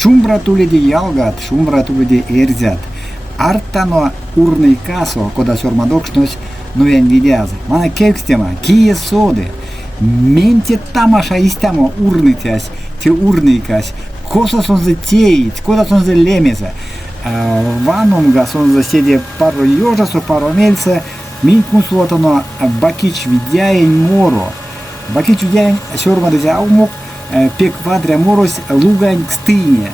Шумбра туледи ялгат, шумбра туледи эрзят. Артано урный касо, кода сормадокшнос, нуен видяз. Мана кекстема, кие соды. Менте тамаша истамо урнытясь, те урныкась. Коса сонзе теить, кода сонзе лемеза. Ванумга сонзе седе пару ёжасу, пару мельца. Минкун слотано бакич видяень моро. Бакич видяень сормадызе аумок. Пек вадря морось лугань кстыне.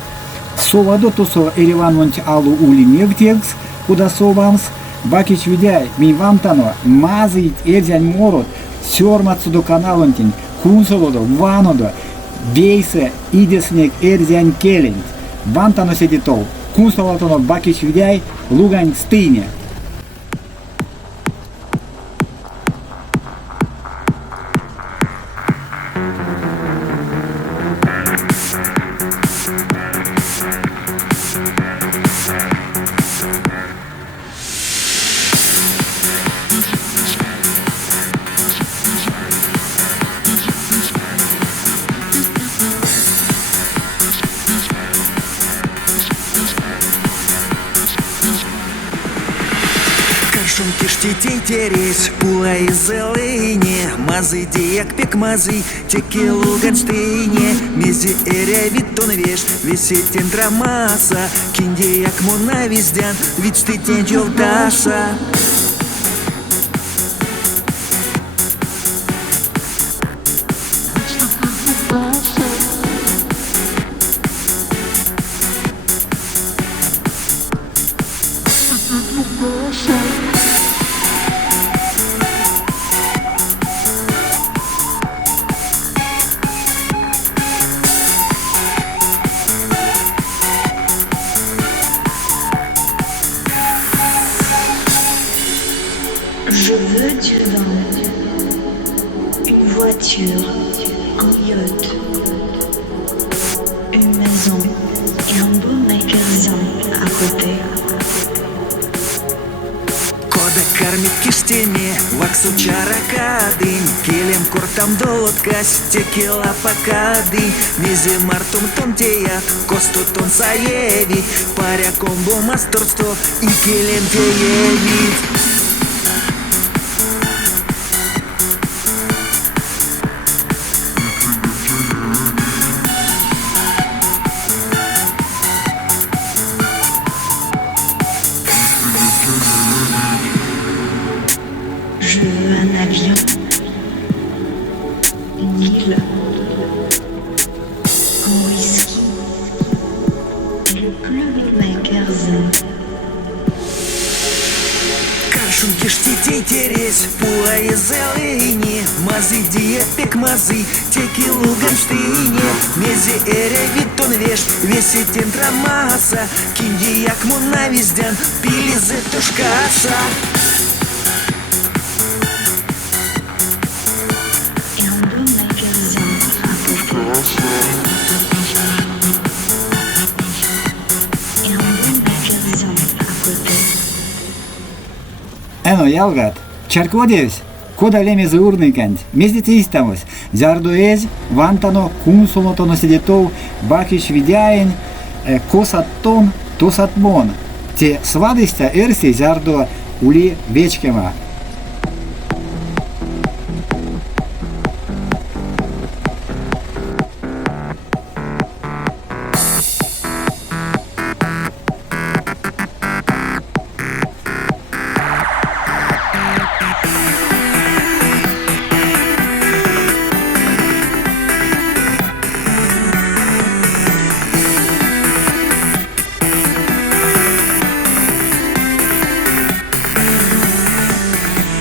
Совадо тосо Ереван вонч алу ули мевтекс, куда совамс, бакич видяй, мин вантано, мазыть эрзянь морот, сёрмацу до каналонтень, кунсолодо, ванодо, бейсе, идеснек эрзянь келень. Вантано седитол, кунсолотоно бакич видяй, лугань стыне. Шумки штітей тересь, пула і зелені, мази діяк пік мази, теки луган штині, мізі еря відтон веш, висить інтрамаса, кінді як муна віздян, від штитень жовташа. Je veux du vin, une voiture, un yacht, une maison et un beau magasin à côté. Кода кармит киштеме, ваксу чаракадынь, келем кортам долоткась, текила покадынь, мизе мартум тонтея, косту тон саеви, паря комбо мастерство и келем теевит. Je veux un avion, une île, un whisky et le plus beau magasin. Шумки штітей тересь, пула і зелені, мази діяк пік мази, теки луган штині, мезі еря відтон веш, висить інтрамаса, кінді як муна віздян, пілі зетушкаса. Et un beau magasin à côté. Et un beau magasin à côté. Eno ялгат, чаркодевс, кода лемезе урныкант, мездите истамос, зардуэз, вантано, кунсолотоно седетов, бакиш видяин, косаттон, тосатмон, те свадыста эрси зардо ули вечкема.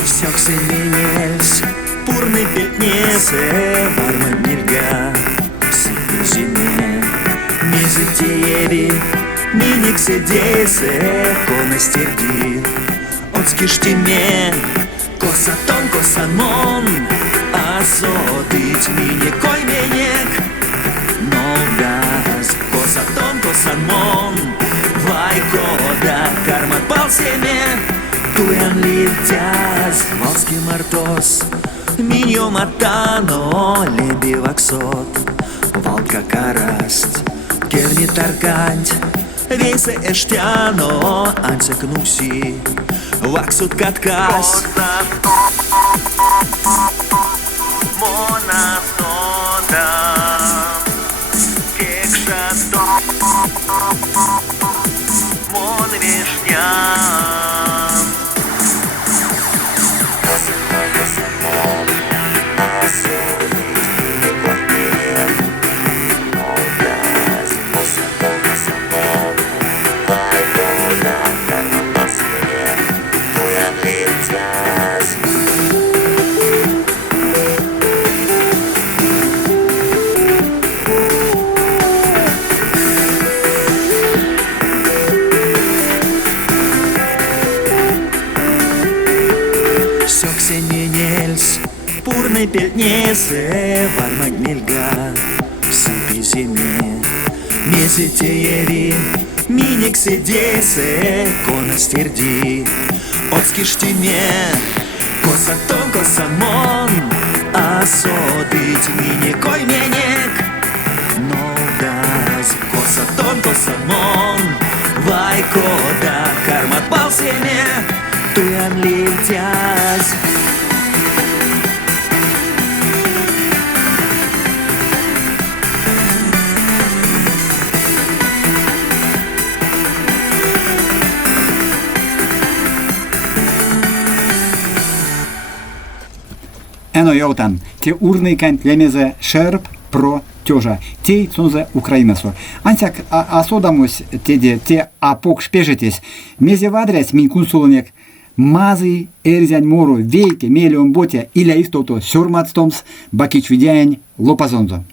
Сёксеменельс, пурный пятнесе, бармен нельга, сидежине, мизитееви, миник седесе, конастерди, отскиштиме, косатон, косамон, асодить мини койменек, ногаз, косатон, косамон, вайкода, карма палсеме, Туян литяз, волски мартос, миньо матано, леби ваксот, волка караст, Kerni tarkant, veise eštiano, anseknusi, vaksut katkas. Mona soda, kekšato, mon viešnia. Purnai pelnėse, varman milga, sipi žemė. Mėsitėjeri, minik sėdėse, konas tirdi, отскишtinė. Kosaton, kosamon, asodit minikoj minik. Naudas, kosaton, kosamon, vaikoda, karmat palsėmė, tu jam lėtės. Eno jautan, tie urnaikan lemeze šerp pro tioža, tie cunze Ukrainaso. Ansiak asodamus tie apok špežetis, meze vadrės min kunsuloniek, mazai erzän moro veikia mėlion botė ilė įstauto surmatstoms bakičvidėn lopazonzo.